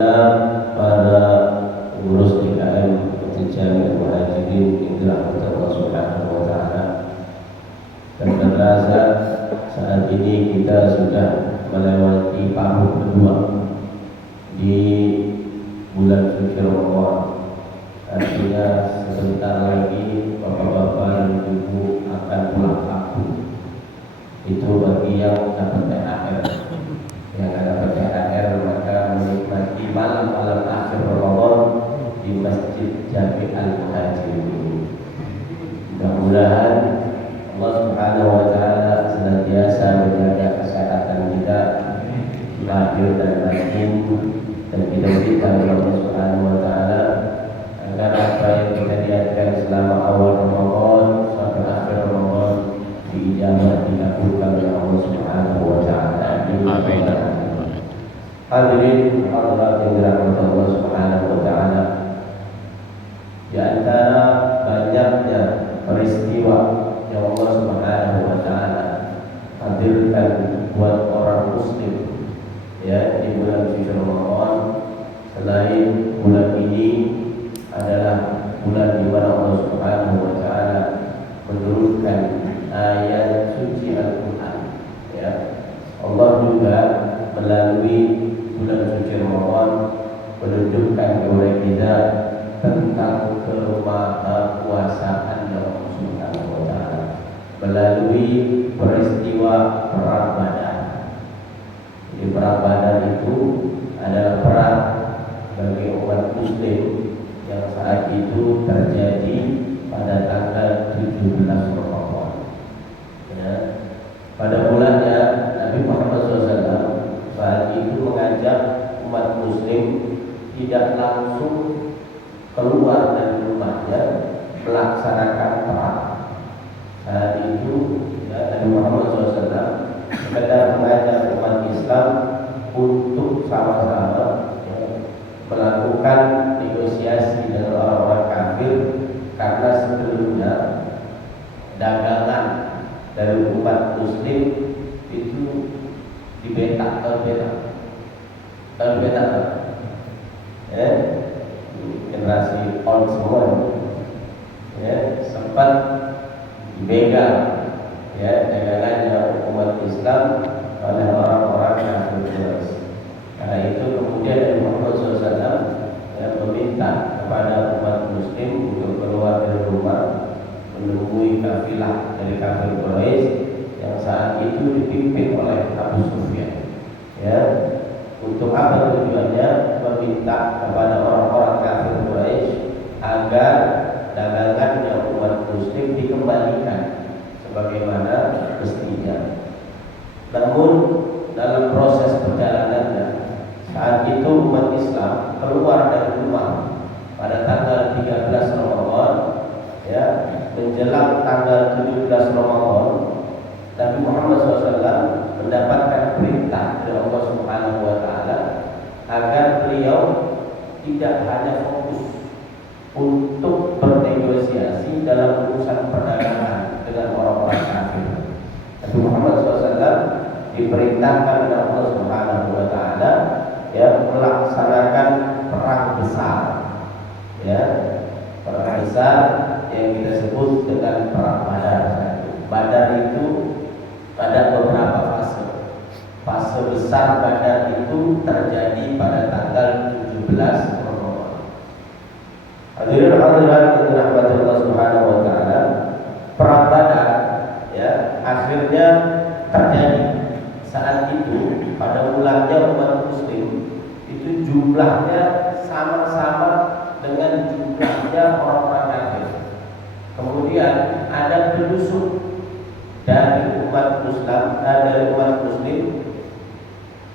para pengurus DKM Jami'ah Muhajirin yang dirahmati Allah Subhanahu wa taala. Dan terasa saat ini kita sudah melewati paruh kedua di bulan suci Ramadan. Artinya sebentar lagi bapak-bapak dan ibu akan pulang kampung. Itu bagi yang dapat THR. Yang dapat THR maka menikmati malam-malam akhir Ramadan di Masjid Jami'ah Muhajirin. Mudah-mudahan Allah Subhanahu wa taala senantiasa menjaga kesehatan kita lahir dan batin, dan kita minta kepada Allah Subhanahu wa taala agar apa yang kita niatkan selama awal Ramadan sampai akhir Ramadan diijabah, dikabulkan oleh Allah Subhanahu wa taala. Amin. Hadirin hadirat yang dirahmati Allah Subhanahu wa taala, di antara banyaknya peristiwa yang Allah Subhanahu wa taala hadirkan buat orang muslim ya di bulan suci Ramadan, selain bulan ini adalah bulan di mana Allah Subhanahu wa taala menurunkan ayat suci Al-Qur'an ya. Allah juga melalui bulan suci Ramadan menunjukkan kepada kita tentang kemahakuasaan Allah Subhanahu wa taala melalui peristiwa perang Badar. Jadi perang Badar itu adalah perang bagi umat muslim yang saat itu terjadi pada tanggal 17 Ramadan ya. Pada bulannya Nabi Muhammad SAW saat itu mengajak umat muslim tidak langsung keluar dari rumahnya melaksanakan perang. Saat itu ya, Nabi Muhammad SAW sekedar mengajak umat Islam untuk sama-sama ya, melakukan negosiasi dengan orang-orang kafir, karena sebelumnya dagangan dari umat muslim itu dibetak ya, generasi on semua ya, sempat dibegal ya dagangannya umat Islam oleh orang-orang kafir Quraisy. Karena itu kemudian Nabi Muhammad SAW ya, meminta kepada umat muslim untuk keluar dari rumah menemui kafilah dari kafir Quraisy yang saat itu dipimpin oleh Abu Sufyan ya. Untuk apa tujuannya? Meminta kepada orang-orang kafir Quraisy agar dagangannya umat muslim dikembalikan sebagaimana mestinya. Namun dalam proses perjalanannya saat itu umat Islam keluar dari rumah pada tanggal 13 Ramadan ya, menjelang tanggal 17 Ramadan Nabi Muhammad SAW mendapatkan perintah dari Allah Subhanahu wa taala agar beliau tidak hanya fokus untuk bernegosiasi dalam urusan perdagangan dengan orang-orang kafir. Nabi Muhammad SAW diperintahkan oleh Allah Subhanahu wa taala ya melaksanakan perang besar ya, perang besar yang kita sebut dengan perang Badar. Badar itu ada beberapa fase. Fase besar Badar itu terjadi pada tanggal 17 Ramadan. Hadirin hadirat yang dirahmati Allah Subhanahu wa taala, perang Badar ya akhirnya terjadi saat itu pada mulanya umat muslim itu jumlahnya sama-sama dengan jumlahnya orang-orang kafir. Kemudian ada penyusup dari umat muslim.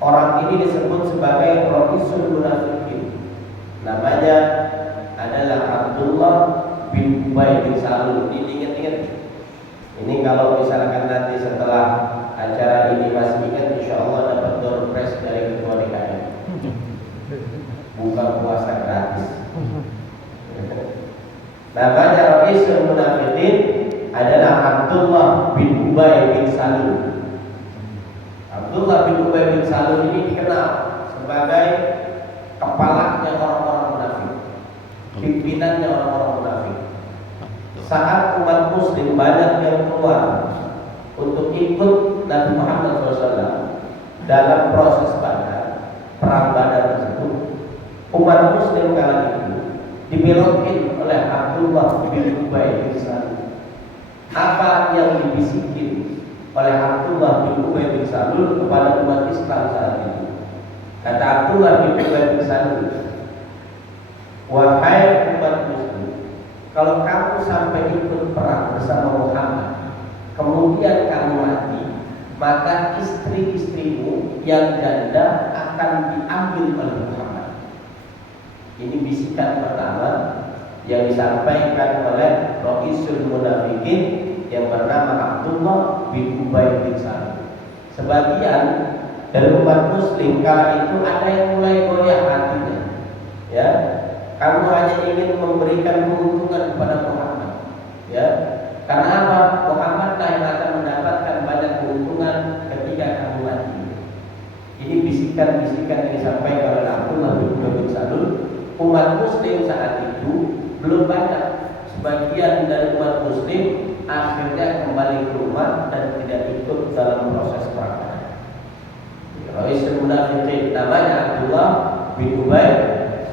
Orang ini disebut sebagai Ra'isul Munafiqin. Namanya adalah Abdullah bin Ubay bin Salul. Ingat-ingat. Ini kalau misalkan nanti setelah acara ini masih ingat, insya Allah dapat door prize dari ketua DKM. Buka puasa gratis. Namanya Ra'isul Munafiqin adalah Abdullah bin Ubay bin Salul. Abdullah bin Ubay bin Salul ini dikenal sebagai kepala keluar untuk ikut Nabi Muhammad SAW dalam proses perang Badar tersebut, umat Muslim kala itu dibelokin oleh Abdullah bin Ubay bin Salul. Apa yang dibisikin oleh Abdullah bin Ubay bin Salul kepada umat Islam saat itu? Kata Abdullah bin Ubay bin Salul, wahai umat Muslim, kalau kamu sampai ikut perang bersama Muhammad, kemudian kamu mati, maka istri-istrimu yang janda akan diambil oleh Muhammad. Ini bisikan pertama yang disampaikan oleh Ra'isul Munafikin yang bernama Abdullah bin Ubay bin Salul. Sebagian dari umat Muslim kala itu ada yang mulai goyah hatinya, ya, kamu hanya ingin memberikan keuntungan kepada Muhammad, ya, karena apa? Muhammad lah yang akan mendapatkan banyak keuntungan ketika kamu mati. Ini bisikan-bisikan yang disampaikan oleh Abdullah bin Ubay bin Salul. Umat Muslim saat itu belum banyak. Sebagian dari umat Muslim akhirnya kembali ke rumah dan tidak ikut dalam proses perang. Ra'isul Munafiqin namanya Abdullah bin Ubay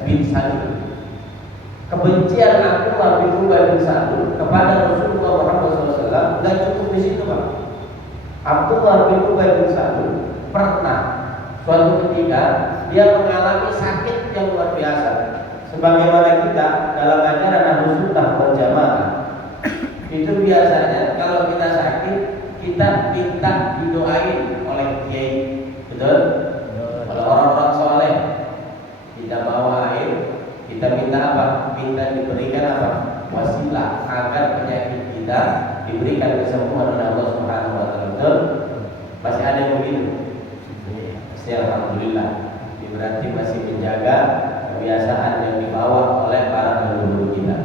bin Salul. Kebencian Abdullah bin Ubay bin Salul kepada Rasulullah Muhammad SAW tidak cukup di situ, Pak. Abdullah bin Ubay bin Salul pernah suatu ketika dia mengalami sakit yang luar biasa. Sebagaimana kita dalam ajaran Ahlus Sunnah wal Jamaah, itu biasanya kalau kita sakit kita minta didoain oleh kiai, betul? Oleh orang-orang soleh. Kita bawa air, kita minta apa? Minta diberikan apa? Wasilah agar penyakit kita diberikan kesembuhan oleh Allah Subhanahu wa taala. Betul? Masih ada yang begitu? Pasti alhamdulillah. Ini berarti masih menjaga kebiasaan yang dibawa oleh para leluhur kita.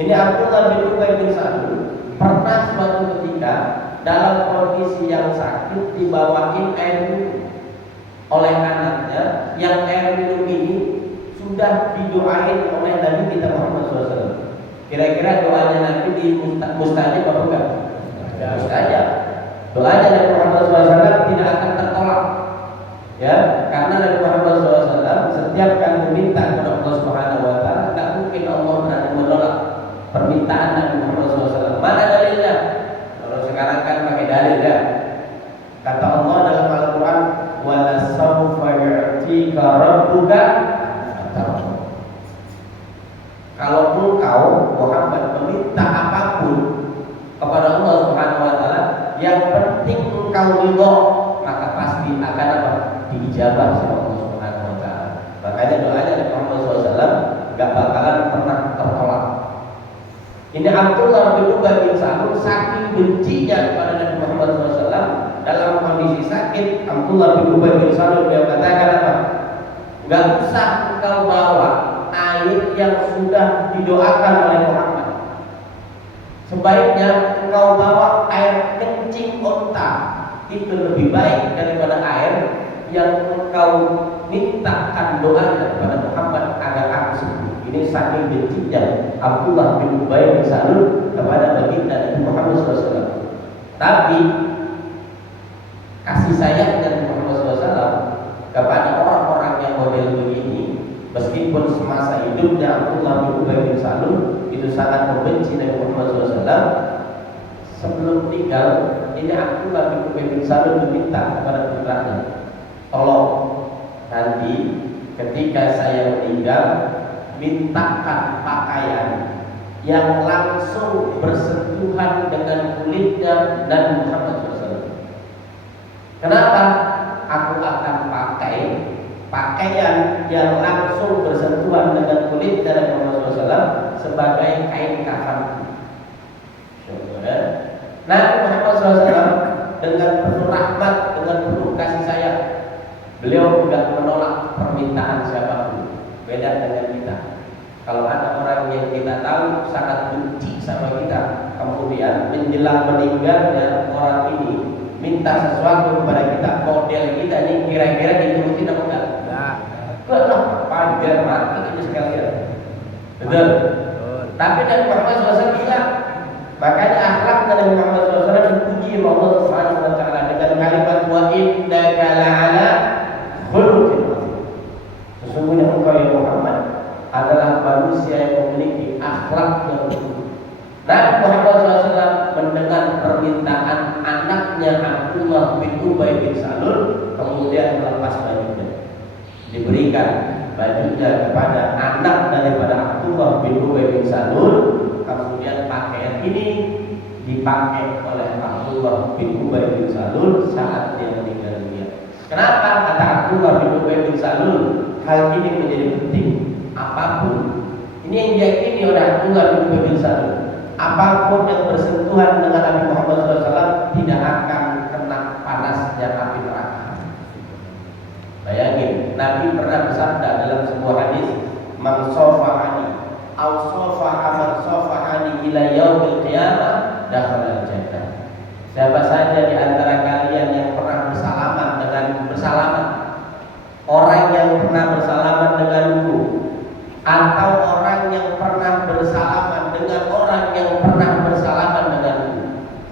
Ini Abdullah bin Ubay bin Salul pernah suatu ketika dalam kondisi yang sakit dibawain air minum oleh anaknya, yang air minum ini sudah didoain oleh Nabi kita Muhammad SAW. Kira-kira doanya Nabi di mustajab apa enggak? Mustajab. Doanya Nabi Muhammad SAW tidak akan tertolak, ya, karena Nabi Muhammad SAW setiap kali meminta kepada Allah Subhanahu Wa Taala, tak mungkin Allah berani menolak permintaan Nabi Muhammad SAW. Mana dalilnya? Kalau sekarang kan pakai dalil, ya. Kata Allah dalam Al-Quran, wala sawfa yu'tika rabbuka. Kalau engkau Muhammad meminta apapun kepada Allah Subhanahu Wa Taala, yang penting engkau ridho, maka pasti akan apa? Diijabah sama Allah Subhanahu Wa Taala. Makanya doanya Nabi Muhammad SAW gak bakalan pernah tertolak. Ini Abdullah bin Ubay bin Salul saking bencinya kepada Nabi Muhammad SAW dalam kondisi sakit. Abdullah bin Ubay bin Salul dia katakan apa? Gak usah engkau bawa air yang sudah didoakan oleh Muhammad. Sebaiknya engkau bawa air kencing unta. Itu lebih baik daripada air yang engkau mintakan doanya kepada Muhammad agar aku sembuh. Ini saking bencinya Abdullah bin Ubay bin Salul kepada baginda Nabi Muhammad SAW. Tapi kasih sayang Nabi Muhammad SAW kepada orang-orang yang model begini, meskipun semasa hidupnya Abdullah bin Ubay bin Salul itu sangat membenci Nabi Muhammad SAW, sebelum meninggal ini Abdullah bin Ubay bin Salul meminta kepada putranya, tolong nanti ketika saya meninggal mintakan pakaian yang langsung bersentuhan dengan kulitnya Nabi Muhammad SAW. Kenapa? Aku akan pakai pakaian yang langsung bersentuhan dengan kulit Nabi Muhammad SAW sebagai kain kafan. Nabi Muhammad SAW dengan penuh rahmat, dengan penuh kasih sayang, beliau tidak menolak permintaan siapapun. Beda dengan kita. Kalau ada orang yang kita tahu sangat benci sama kita, kemudian menjelang meninggalnya orang ini minta sesuatu kepada kita, model kita ini kira-kira diturutin apa enggak? Enggak lah, biar mati ini sekalian. Betul. Tapi dari Muhammad SAW bilang, Makanya akhlak Nabi Muhammad SAW dipuji oleh Allah Subhanahu wa taala dengan kalimat wa innaka la'ala khuluqin azim. Sesungguhnya engkau ya Muhammad adalah manusia yang memiliki akhlak yang luhur. Nabi Muhammad SAW mendengar permintaan anaknya Abdullah bin Ubay bin Salul, kemudian melepas bajunya, diberikan bajunya kepada anak daripada Abdullah bin Ubay bin Salul. Kemudian pakaian ini dipakai oleh Abdullah bin Ubay bin Salul saat dia meninggal dunia. Kenapa kata Abdullah bin Ubay bin Salul hal ini menjadi penting? Apapun ini yang diyakini oleh Abdullah bin Ubay bin Salul, apapun yang bersentuhan dengan Nabi Muhammad SAW tidak akan kena panasnya api neraka. Bayangin, Nabi pernah bersabda dalam sebuah hadis, "Man safahani aw safaha man safahani ila yaumil qiyamah dakhala al-jannah." Siapa saja di antara kalian yang pernah bersalaman orang yang pernah bersalaman denganku, atau orang yang pernah bersalaman dengan orang yang pernah bersalaman denganku.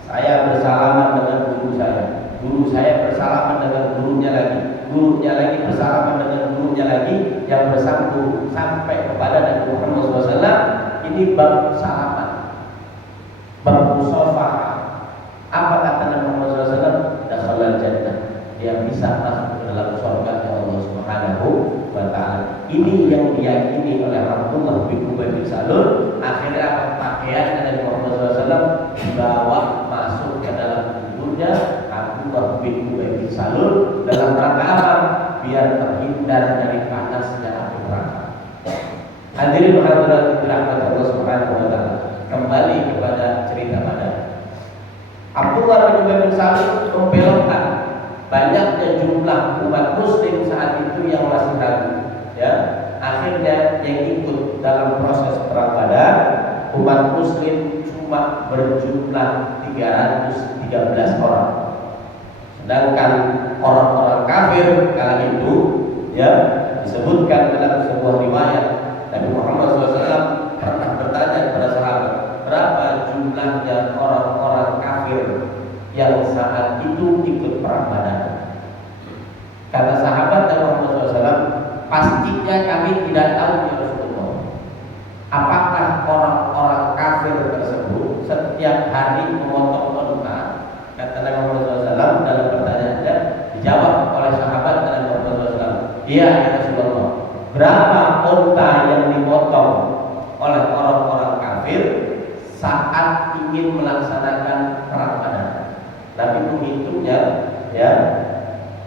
Saya bersalaman dengan guru saya bersalaman dengan gurunya lagi bersalaman dengan gurunya lagi, yang bersambung sampai kepada Nabi Muhammad SAW. Ini bab salaman, bab musafahah. Apa kata Nabi Muhammad SAW? Dakhalal jannah, dia bisa masuk ke dalam surga Allah Subhanahu wa taala. Ini yang diyakini oleh Abdullah bin Ubay bin Salul. Akhirnya pakaian Nabi Muhammad SAW dibawa masuk ke dalam tubuhnya Abdullah bin Ubay bin Salul dalam rangka apa? Biar terhindar dari panasnya api neraka. Hadirin hadirat dirahmati Allah Subhanahu wa taala. Kembali kepada cerita Badar. Abdullah bin Ubay bin Salul membelokkan banyaknya jumlah umat muslim saat itu yang masih ragu, ya. Akhirnya yang ikut dalam proses perang Badar, umat muslim cuma berjumlah 313 orang. Sedangkan orang-orang kafir kala itu, ya, disebutkan dalam sebuah riwayat Nabi Muhammad SAW pernah bertanya kepada sahabat, berapa jumlahnya orang-orang kafir yang saat itu ikut perang Badar? Kata sahabat Nabi Muhammad SAW, pastinya kami tidak tahu ya Rasulullah. Apakah orang-orang kafir tersebut setiap hari memotong unta? Kata Nabi Muhammad SAW dalam pertanyaannya, dijawab oleh sahabat Nabi Muhammad SAW, iya ya Rasulullah. Berapa unta yang dipotong oleh orang-orang kafir saat ingin melaksanakan perang Badar? Nabi menghitungnya, ya,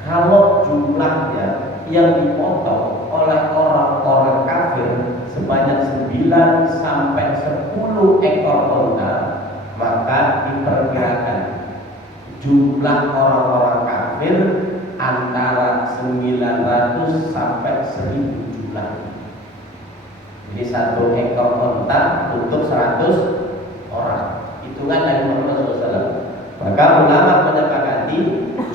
kalau jumlahnya yang dipotong oleh orang-orang kafir sebanyak 9 sampai 10 ekor unta, maka diperkirakan jumlah orang-orang kafir antara 900 sampai 1000 jumlah. Jadi 1 ekor unta untuk 100 orang. Hitungan dari Muhammad SAW. Maka ulama menyepakati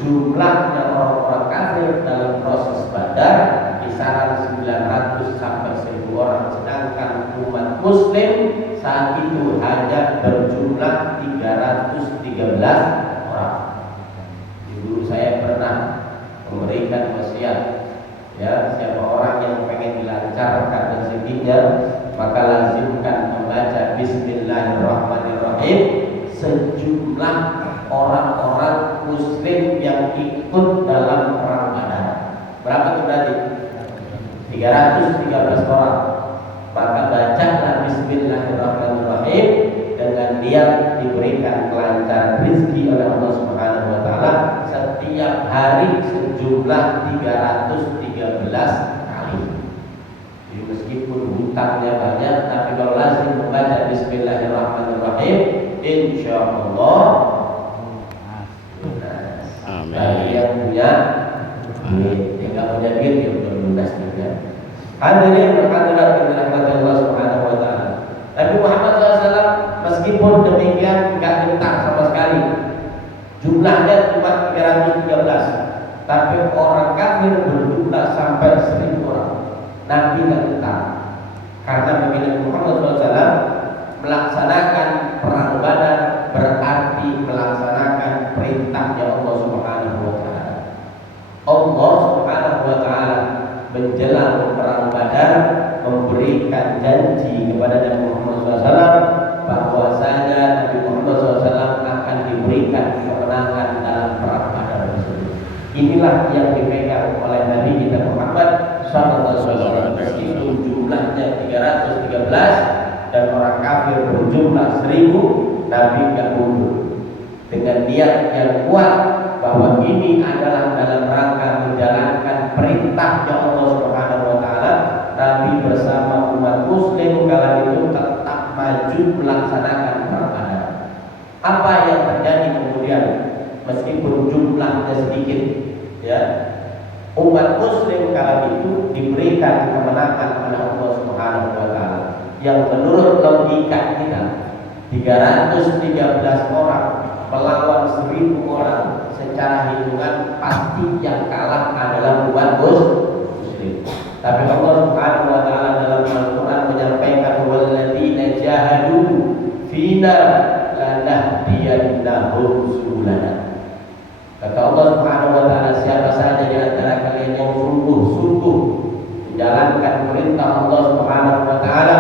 jumlahnya orang-orang kafir dalam proses Badar kisaran 900 sampai 1000 orang, sedangkan umat muslim saat itu hanya berjumlah 313 orang. Guru saya pernah memberikan wasiat, ya, siapa orang yang pengen dilancarkan rezekinya, maka lazimkan membaca Bismillahirrahmanirrahim sejumlah orang-orang muslim yang ikut dalam perang Badar. Berapa itu berarti? 313 orang. Maka bacalah Bismillahirrahmanirrahim dengan niat diberikan kelancaran rezeki oleh Allah Subhanahu wa taala setiap hari sejumlah 313 kali. Jadi meskipun hutangnya banyak, tapi kalau lazim membaca Bismillahirrahmanirrahim, insyaallah bagi yang punya duit, yang nggak punya duit ya udah lunas juga. Hadirin hadirat dirahmati Allah Subhanahu wa taala. Nabi Muhammad SAW meskipun demikian nggak gentar sama sekali. Jumlahnya cuma 313, tapi orang kafir berjumlah sampai 1000 orang. Nabi nggak gentar karena Nabi Muhammad SAW melaksanakan perang Badar berarti melaksanakan perintahnya Allah Subhanahu wa taala. Allah Subhanahu wa taala menjelang perang Badar memberikan janji kepada Nabi Muhammad SAW bahwasanya Nabi Muhammad SAW akan diberikan kemenangan dalam perang Badar tersebut. Inilah yang dipegang oleh Nabi kita Muhammad SAW. Meskipun jumlahnya 313 dan orang kafir berjumlah 1000, Nabi gak mundur dengan niat yang kuat bahwa ini adalah dalam rangka menjalankan perintahnya Allah Subhanahu wa taala. Nabi bersama umat muslim kala itu tetap maju melaksanakan perang Badar. Apa yang terjadi kemudian meskipun jumlahnya sedikit, ya, umat muslim kala itu diberikan kemenangan oleh Allah Subhanahu wa taala yang menurut logika kita 313 orang melawan 1000 orang, secara hitungan pasti yang kalah adalah umat muslim. Tapi Allah Subhanahu wa taala dalam Al-Qur'an menyampaikan walladzina jahadu fina lanahdiyannahum subulana. Kata Allah Subhanahu wa taala, siapa saja di antara kalian yang sungguh-sungguh menjalankan perintah Allah Subhanahu wa taala,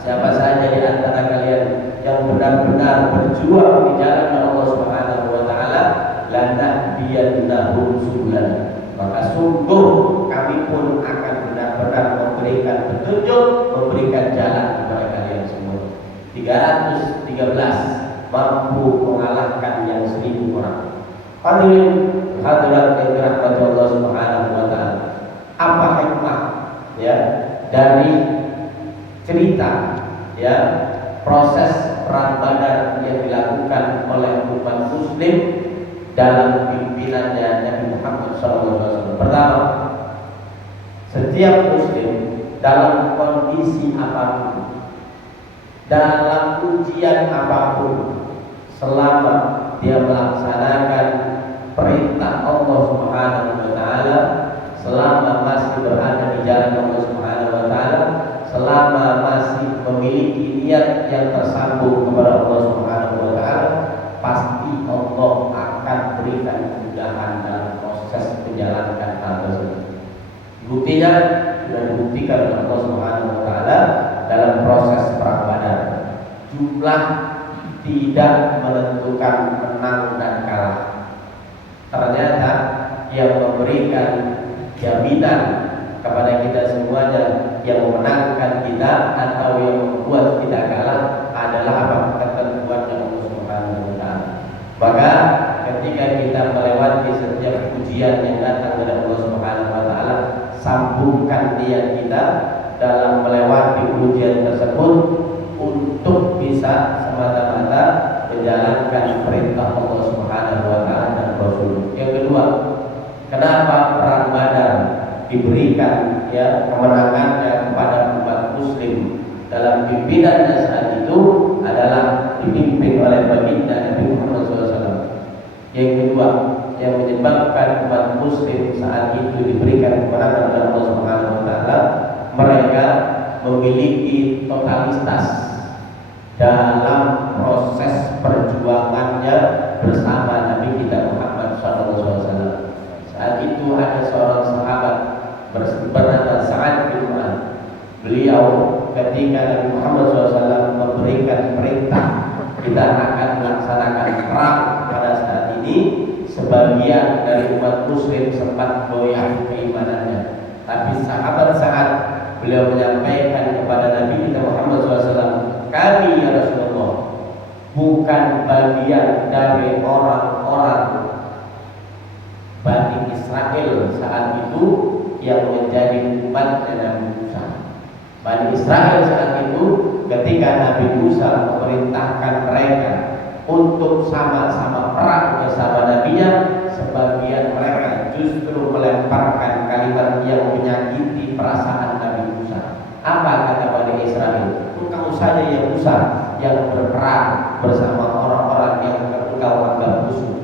siapa saja di antara kalian yang benar-benar berjuang di jalan Allah Subhanahu wa taala, lanahdiyannahum subulana, maka sungguh kami pun akan benar-benar memberikan petunjuk, memberikan jalan kepada kalian semua. 313 mampu mengalahkan yang 1000 orang. Hadirin hadirat yang dirahmati Allah Subhanahu wa taala. Apa hikmah, ya, dari cerita, ya, proses perang Badar yang dilakukan oleh umat muslim dalam pimpinannya Nabi Muhammad SAW? Pertama, setiap muslim dalam kondisi apapun, dalam ujian apapun, selama dia melaksanakan perintah Allah Subhanahu wa taala, selama masih berada di jalan Allah Subhanahu wa taala, selama masih memiliki niat yang tersambung kepada Allah Subhanahu wa taala, pasti Allah akan berikan kemudahan dalam proses menjalankan hal tersebut. Buktinya sudah dibuktikan oleh Allah Subhanahu wa taala dalam proses perang Badar. Jumlah tidak menentukan menang dan kalah. Ternyata yang memberikan jaminan kepada kita semuanya, yang memenangkan kita atau yang membuat kita kalah adalah apa? Ketentuan Allah Subhanahu wa taala. Maka ketika kita melewati setiap ujian yang datang dari Allah Subhanahu wa taala, sambungkan niat kita dalam melewati ujian tersebut untuk bisa semata-mata menjalankan perintah Allah Subhanahu wa taala dan Rasul. Yang kedua, kenapa perang Badar diberikan, ya, kemenangannya kepada umat muslim dalam pimpinannya saat itu adalah dipimpin oleh baginda Nabi Muhammad SAW. Yang kedua, yang menyebabkan umat muslim saat itu diberikan kemenangan oleh Allah Subhanahu wa taala, mereka memiliki totalitas dalam proses perjuangannya bersama Nabi kita Muhammad SAW. Saat itu ada seorang sahabat bernama Sa'ad bin Mu'adz. Beliau ketika Nabi Muhammad SAW memberikan perintah kita akan melaksanakan perang pada saat ini, sebagian dari umat muslim sempat goyah keimanannya. Tapi sahabat Sa'ad, beliau menyampaikan kepada Nabi kita Muhammad SAW, kami ya Rasulullah bukan bagian dari orang-orang Bani Israel saat itu yang menjadi umatnya Nabi Musa. Bani Israel saat itu ketika Nabi Musa memerintahkan mereka untuk sama-sama perang bersama Nabi-Nya, sebagian mereka justru melemparkan kalimat yang menyakiti perasaan Nabi Musa. Apa kata Bani Israel? Engkau saja yang Musa yang berperang bersama orang-orang yang engkau anggap musuh.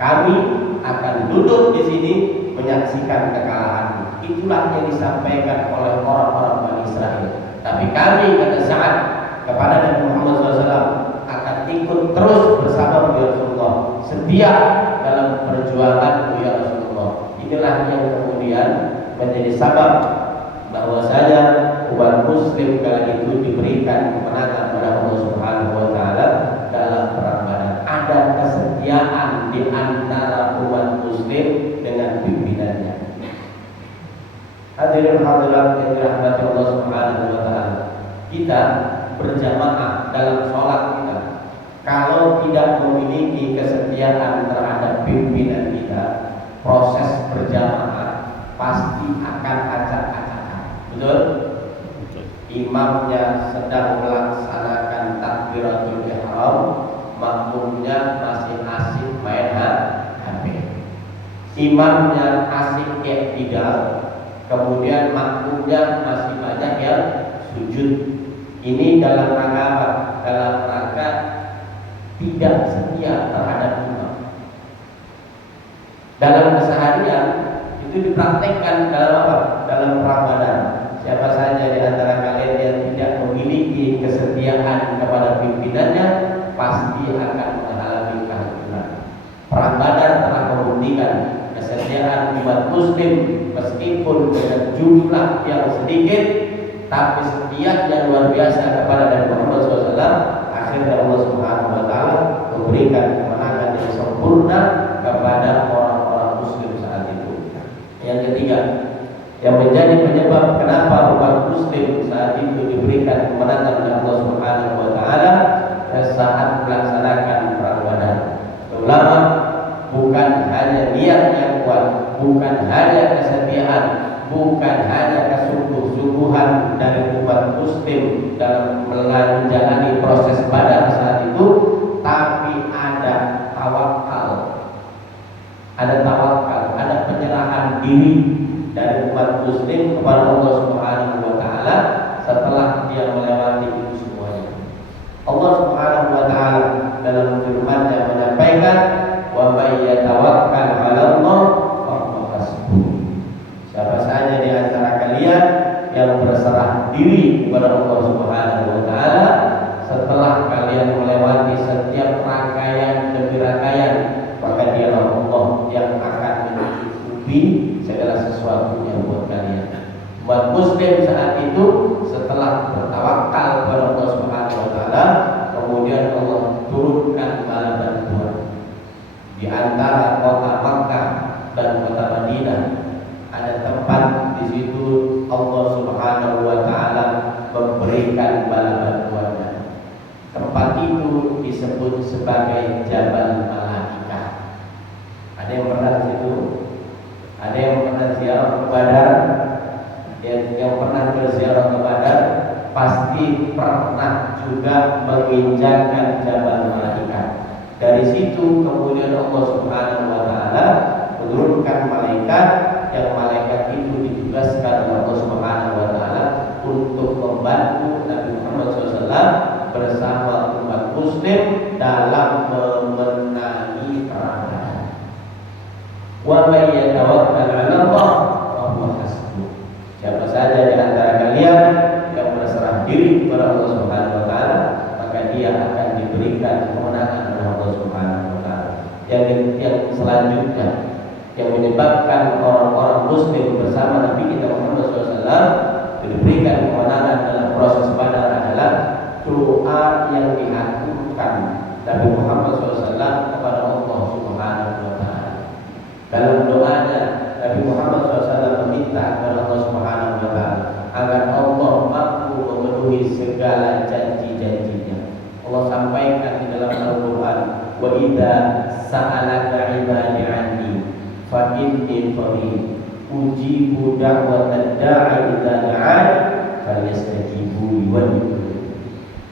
Kami akan duduk di sini menyaksikan kekalahan. Itulah yang disampaikan oleh orang-orang Bani Israel. Tapi kami, kata Sa'ad kepada Nabi Muhammad SAW, akan setia dalam perjuangan ya Rasulullah. Inilah yang kemudian menjadi sebab bahwasanya umat muslim kali itu diberikan kemenangan oleh Allah Subhanahu wa taala dalam perang Badar. Ada kesetiaan di antara umat muslim dengan pimpinannya. Hadirin hadirat yang dirahmati Allah Subhanahu wa taala. Kita berjamaah dalam sholat kita, kalau tidak memiliki kesetiaan terhadap pimpinan kita, proses berjamaah pasti akan acak-acakan. Betul? Imamnya sedang melaksanakan takbiratul ihram, makmumnya masih asik main HP. Imamnya asik i'tidal, kemudian makmumnya masih banyak yang sujud. Ini dalam rangka apa? Dalam rangka tidak setia terhadap imam. Dalam keseharian itu dipraktekkan dalam apa? Dalam perang Badar. Siapa saja di antara kalian yang tidak memiliki kesetiaan kepada pimpinannya pasti akan mengalami kehancuran. Perang Badar telah membuktikan kesetiaan umat muslim meskipun dengan jumlah yang sedikit, tapi setia yang luar biasa kepada Nabi Muhammad SAW. Akhirnya Allah Subhanahu wa taala memberikan kemenangan yang sempurna kepada orang-orang muslim saat itu. Yang ketiga, yang menjadi penyebab kenapa umat muslim saat itu diberikan kemenangan oleh Allah Subhanahu wa taala saat melaksanakan perang Badar. Ulama bukan hanya niat yang kuat, bukan hanya kesetiaan, bukan hanya kesungguh-sungguhan dari umat muslim dalam menjalani proses Badar saat itu, tapi ada tawakal, ada penyerahan diri dari umat muslim kepada Allah Subhanahu wa taala setelah dia melewati itu semuanya. Allah Subhanahu wa taala dalam firman-Nya menyampaikan, wa may yatawakkal 'ala Allah fa huwa hasbuh. Siapa saja di antara kalian yang berserah diri kepada Allah Subhanahu wa taala setelah kalian melewati setiap rangkaian demi rangkaian, maka dialah Allah yang akan mencukupi segala sesuatunya buat kalian. Umat muslim saat itu setelah bertawakal kepada Allah Subhanahu wa taala, kemudian Allah turunkan bala bantuan di antara kota Makkah dan kota Madinah. Ada tempat di situ Allah Subhanahu wa taala memberikan bala bantuannya. Tempat itu disebut sebagai Jabal Malaikah. Ada yang pernah ke situ? Ada yang pernah ziarah ke Badar? Yang pernah berziarah ke Badar pasti pernah juga menginjakkan Jabal Malaikah. Dari situ kemudian Allah Subhanahu wa taala menurunkan malaikat, yang malaikat itu ditugaskan oleh Allah Subhanahu wa taala untuk membantu Nabi Muhammad SAW bersama umat muslim dalam memenangi perang Badar. Wa may yatawakkal 'ala Allah fa huwa hasbuh. Siapa saja di antara kalian yang berserah diri kepada Allah Subhanahu wa taala, maka dia akan diberikan kemenangan oleh Allah Subhanahu wa taala. Yang selanjutnya yang menyebabkan orang-orang muslim bersama Nabi kita Muhammad SAW diberikan kemenangan dalam proses Badar adalah doa yang diaturkan Nabi Muhammad SAW kepada Allah Subhanahu wa taala. Dalam doanya Nabi Muhammad SAW meminta kepada Allah Subhanahu wa taala agar Allah mampu memenuhi segala janji-janjinya. Allah sampaikan di dalam Al-Quran, wa idza sa'alaka 'ibadi 'anni fa inni qarib ujibu da'watad da'i idza da'an falyastajibu li wa liyu'minu.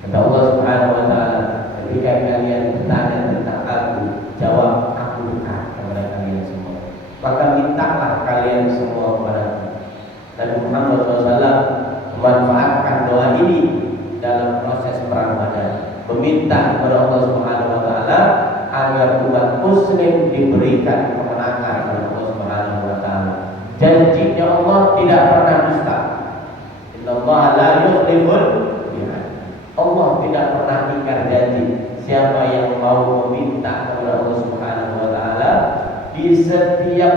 Kata Allah Subhanahu wa taala, ketika kalian bertanya tentang aku, jawab aku dekat kepada kalian semua. Maka mintalah kalian semua kepadaku. Nabi Muhammad SAW memanfaatkan doa ini dalam proses perang Badar, meminta kepada Allah Subhanahu wa taala agar umat muslim diberikan kemenangan oleh Allah Subhanahu wa taala. Janjinya Allah tidak pernah dusta. Innallaha la yukhliful mi'ad. Allah tidak pernah ingkar janji. Siapa yang mau meminta kepada Allah Subhanahu di setiap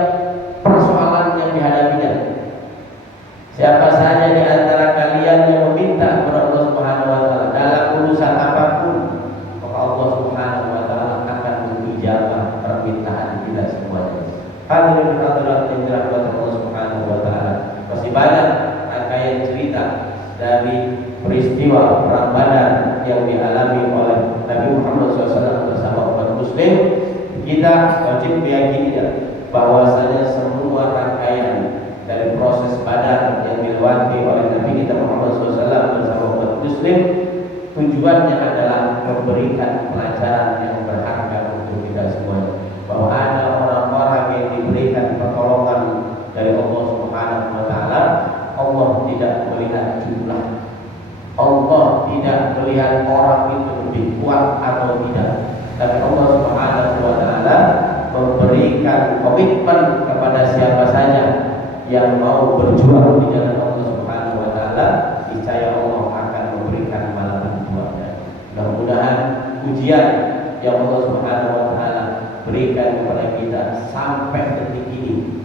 persoalan yang dihadapinya. Siapa saja di antara kalian yang meminta kepada Allah Subhanahu wa taala dalam urusan apapun, maka Allah Subhanahu wa taala akan mengijabah permintaan kita semuanya. Hadirin hadirat yang dirahmati Allah Subhanahu wa taala. Masih banyak rangkaian cerita dari peristiwa perang Badar yang dialami oleh Nabi Muhammad SAW bersama umat muslim. Kita wajib meyakini bahwasanya semua rangkaian dari proses Badar yang dilewati oleh Nabi kita Muhammad SAW bersama umat muslim, tujuannya adalah memberikan pelajaran yang berharga untuk kita semua, bahwa ada orang-orang yang diberikan pertolongan dari Allah Subhanahu wa taala. Allah tidak melihat jumlah, Allah tidak melihat orang itu lebih kuat atau tidak, tapi Allah Subhanahu wa taala memberikan komitmen kepada siapa saja yang mau berjuang di jalan Allah Subhanahu wa taala, niscaya Allah akan memberikan balasan buatnya. Mudah-mudahan ujian yang Allah Subhanahu wa taala berikan kepada kita sampai detik ini,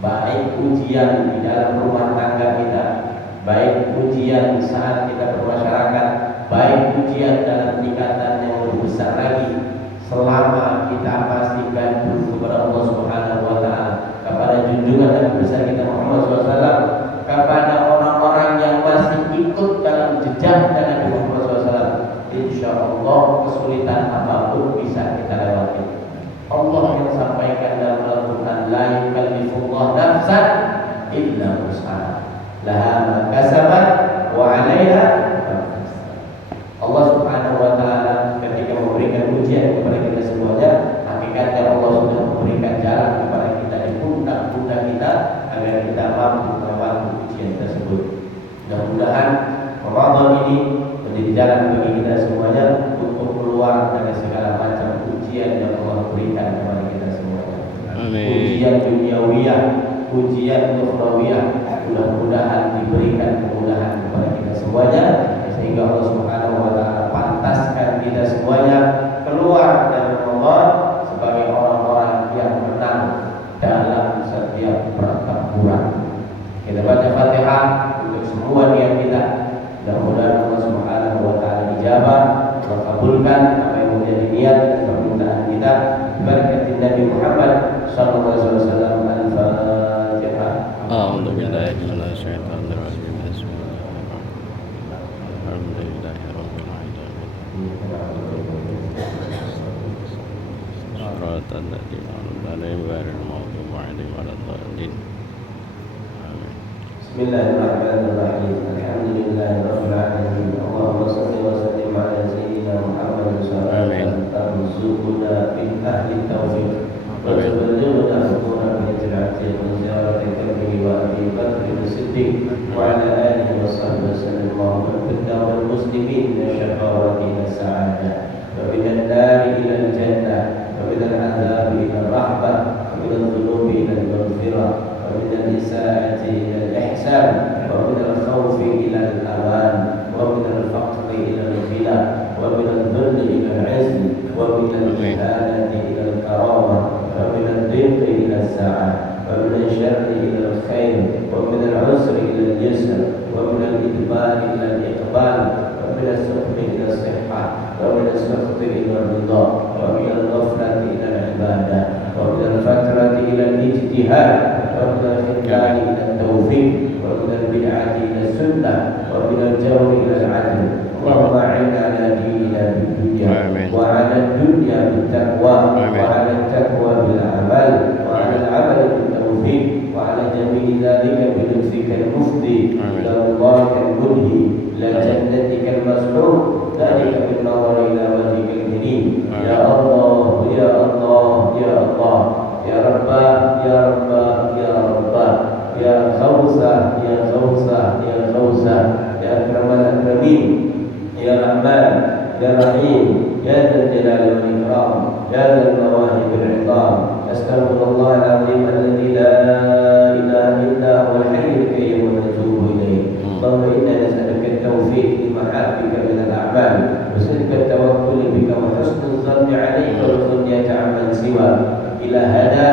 baik ujian di dalam rumah tangga kita, baik ujian saat kita bermasyarakat, baik ujian dalam tingkatan yang lebih besar lagi, selama kita masih gandul kepada Allah Subhanahu wa taala, kepada junjungan Nabi besar kita Muhammad SAW, kepada orang-orang yang masih ikut dalam jejak Nabi Muhammad SAW, insya Allah kesulitan apapun bisa kita lewati. Allah yang sampaikan dalam Al-Quran, la yukallifullahu nafsan illa wus'aha, laha ma kasabat wa 'alaiha ma iktasab. Allah Subhanahu wa taala ketika memberikan ujian kepada kita semuanya, hakikatnya Allah sudah memberikan jalan kepada kita di pundak-pundak kita agar kita mampu melewati ujian tersebut. Mudah-mudahan Ramadan ini menjadi jalan bagi kita semuanya untuk keluar dari segala macam ujian yang Allah berikan kepada kita semuanya. Amin. Ujian duniawiyah, ujian ukhrawiyah, mudah-mudahan diberikan kemudahan kepada kita semuanya, sehingga Allah Subhanahu wa taala pantaskan kita semuanya keluar dari Ramadan sebagai orang-orang yang menang dalam setiap pertempuran. Kita baca Fatihah untuk semua niat kita. Mudah-mudahan Allah Subhanahu wa taala ijabah, kabulkan apa yang menjadi niat dan permintaan kita. Berkat Nabi Muhammad sallallahu alaihi wasallam. Al-Fatihah. A'udzu billahi minasy syaithanir rajim. Alhamdulillahirabbil alamin. Shiratal ladzina an'amta 'alaihim ghairil maghdubi 'alaihim waladdallin. Amin. Bismillahirrahmanirrahim. Alhamdulillahirabbil alamin. Allahumma shalli wa sallim ala sayyidina Muhammad sallallahu alaihi wasallam. Tarzuquna bil ahli taufiq wa tuballighuna hukuna bi ijra'ati wa ziyarati qabrihi wa abi bakr as-siddiq wa ala alihi wa sahbihi wasallam. Allahumma qaddim al-muslimin min syaqawati ila sa'adah wa min an-nar ila al-jannah wa min al-'adhab ila ar-rahmah wa min adh-dhunubi ila al-maghfirah wa min al-isa'ati ila al-ihsan wa min al-khawfi ila al-aman wa min al-faqri ila al-ghina wa min al-dhulli ila al-'izz wa min al-ihanati ila al-karamah wa min al-dhiqi ila al-sa'ah wa min al-syarri ila al-khair wa min al-'usri ila al-yusr wa min al-idbari ila al-iqbal wa min al-sukhri ila al-sihhah wa min al-sukhri ila al-ridha wa min al-ghaflati ila al-ibadah wa min al-fatrati ila al-ijtihad wa min al-khidlani ila al-tawfiq wa min al-bid'ati ila al-sunnah wa min al-jawri ila al-'adl. Allahumma a'inna ala dinina bid-dunya wa ala ad-dunya bit-taqwa wa ala at-taqwa bil-'amal wa ala al-'amal bit-tawfiq wa ala jami'i dhalika bi-lutfika al-mufdi ila Allahika al-mulhi ila jannatika al-mas'ud dhalika bin-nazar ila wajhika al-karim. Ya Allah, ya Allah, ya Allah, ya Rabbah, ya Rabbah, ya Rabbah, ya Ghawsah, ya Ghawsah, ya Ghawsah, ya Akramal Akramin, ya Rahman, ya Rahim, ya Dzal Jalali wal Ikram, ya Dzal Mawahib al-'Idham. Astaghfirullah al-'azim alladzi la ilaha illa huwal hayyul qayyum wa natubu ilayh. Allahumma inna nas'aluka at-tawfiq li mahabbika min al-a'mal wa sidqa at-tawakkul bika wa husna adh-dhanni 'alayka wa dhunyata 'amman siwa. إلى هدى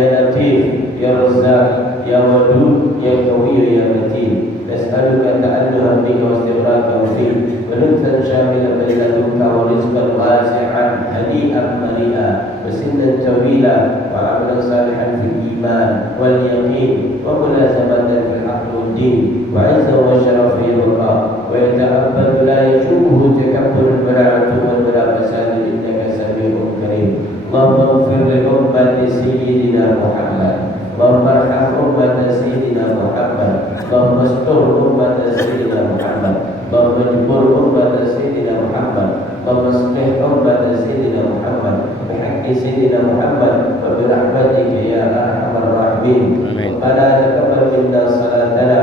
يا لطيف يا رزاق يا ودود يا قوي يا متين نسألك تألها بك واستغراقا فيك ولطفا شاملا من لدنك ورزقا واسعا هنيئا مريئا وسنا طويلا وعملا صالحا في الإيمان واليقين وملازمة في الحق والدين وعزا وشرف يبقى ويتأبد لا يشوبه تكبر المناعة والمنافسات إنك سميع كريم اللهم اغفر لأمة سيدنا محمد اللهم ارحم أمة سيدنا محمد اللهم استر أمة سيدنا محمد اللهم اجبر أمة سيدنا محمد اللهم اصلح أمة سيدنا محمد بحق سيدنا محمد وبرحمتك يا أرحم الراحمين ربنا تقبل منا صلاتنا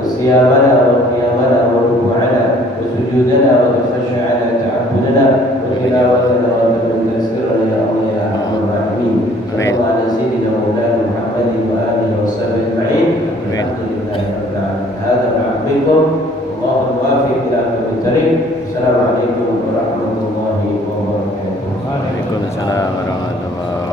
وصيامنا وقيامنا وركوعنا وسجودنا وتخشعنا تعبدنا وتلاوتنا وتذكرنا يا الله يا أرحم الراحمين صلى الله على سيدنا مولانا محمد وآله وصحبه أجمعين الحمد لله رب العالمين هذا معكم الله الوافق إلى الكريم السلام عليكم ورحمة الله وبركاته. Waalaikumsalam warahmatullahi wabarakatuh.